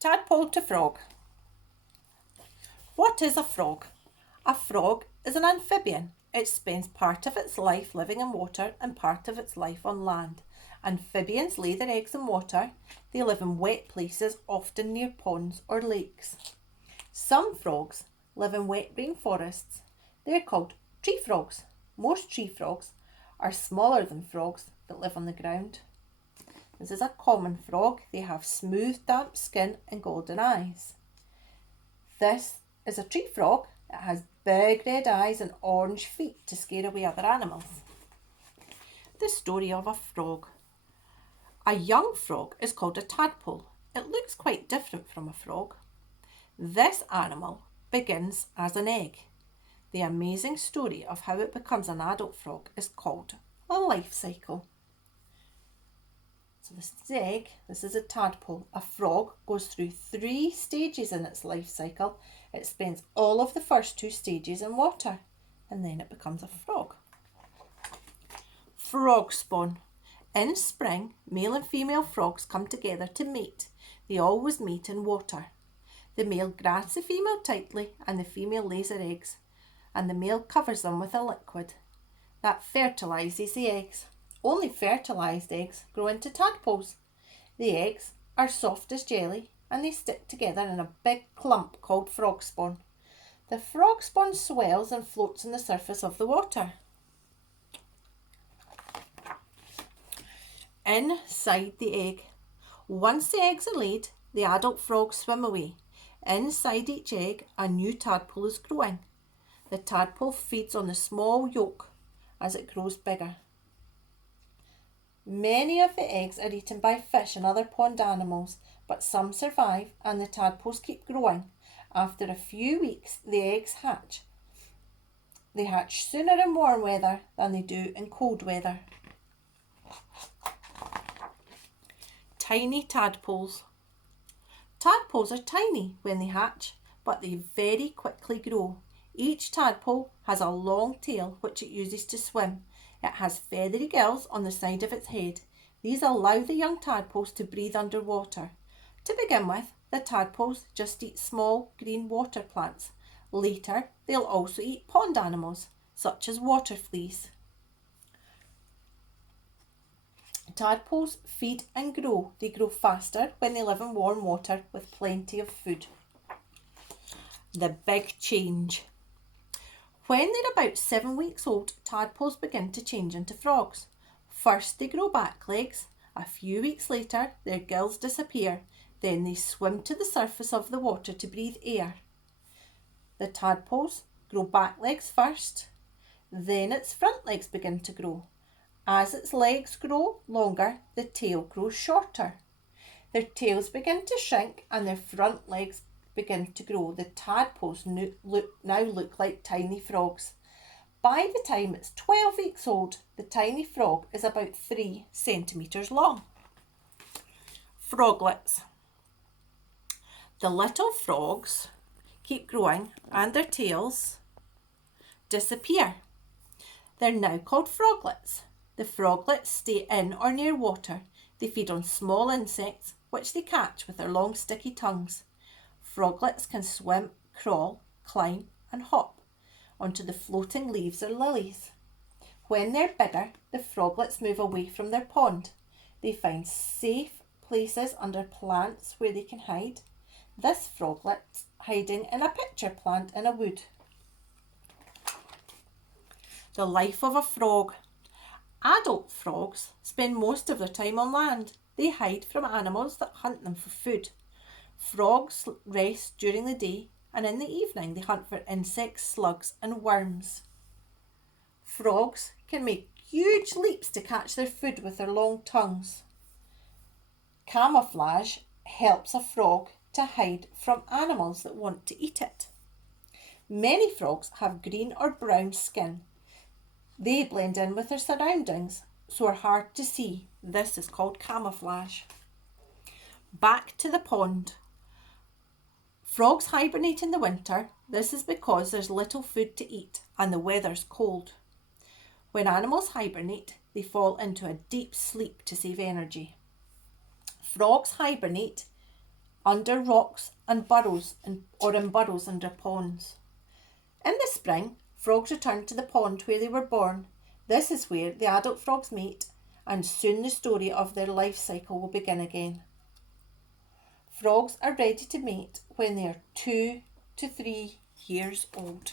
Tadpole to frog. What is a frog? A frog is an amphibian. It spends part of its life living in water and part of its life on land. Amphibians lay their eggs in water. They live in wet places, often near ponds or lakes. Some frogs live in wet rainforests. They're called tree frogs. Most tree frogs are smaller than frogs that live on the ground. This is a common frog. They have smooth, damp skin and golden eyes. This is a tree frog. It has big red eyes and orange feet to scare away other animals. The story of a frog. A young frog is called a tadpole. It looks quite different from a frog. This animal begins as an egg. The amazing story of how it becomes an adult frog is called a life cycle. So this is the egg, this is a tadpole. A frog goes through 3 stages in its life cycle. It spends all of the first 2 stages in water and then it becomes a frog. Frog spawn. In spring, male and female frogs come together to mate. They always meet in water. The male grabs the female tightly and the female lays her eggs, and the male covers them with a liquid that fertilises the eggs. Only fertilised eggs grow into tadpoles. The eggs are soft as jelly and they stick together in a big clump called frog spawn. The frog spawn swells and floats on the surface of the water. Inside the egg. Once the eggs are laid, the adult frogs swim away. Inside each egg, a new tadpole is growing. The tadpole feeds on the small yolk as it grows bigger. Many of the eggs are eaten by fish and other pond animals, but some survive and the tadpoles keep growing. After a few weeks, the eggs hatch. They hatch sooner in warm weather than they do in cold weather. Tiny tadpoles. Tadpoles are tiny when they hatch, but they very quickly grow. Each tadpole has a long tail which it uses to swim. It has feathery gills on the side of its head. These allow the young tadpoles to breathe underwater. To begin with, the tadpoles just eat small green water plants. Later, they'll also eat pond animals, such as water fleas. Tadpoles feed and grow. They grow faster when they live in warm water with plenty of food. The big change. When they're about 7 weeks old, tadpoles begin to change into frogs. First they grow back legs. A few weeks later, their gills disappear. Then they swim to the surface of the water to breathe air. The tadpoles grow back legs first. Then its front legs begin to grow. As its legs grow longer, the tail grows shorter. Their tails begin to shrink and their front legs begin to grow. The tadpoles now look like tiny frogs. By the time it's 12 weeks old, the tiny frog is about 3 centimetres long. Froglets. The little frogs keep growing and their tails disappear. They're now called froglets. The froglets stay in or near water. They feed on small insects which they catch with their long sticky tongues. Froglets can swim, crawl, climb and hop onto the floating leaves or lilies. When they're bigger, the froglets move away from their pond. They find safe places under plants where they can hide. This froglet's hiding in a pitcher plant in a wood. The life of a frog. Adult frogs spend most of their time on land. They hide from animals that hunt them for food. Frogs rest during the day and in the evening they hunt for insects, slugs and worms. Frogs can make huge leaps to catch their food with their long tongues. Camouflage helps a frog to hide from animals that want to eat it. Many frogs have green or brown skin. They blend in with their surroundings, so are hard to see. This is called camouflage. Back to the pond. Frogs hibernate in the winter. This is because there's little food to eat and the weather's cold. When animals hibernate, they fall into a deep sleep to save energy. Frogs hibernate under rocks and burrows or in burrows under ponds. In the spring, frogs return to the pond where they were born. This is where the adult frogs meet, and soon the story of their life cycle will begin again. Frogs are ready to mate when they are 2 to 3 years old.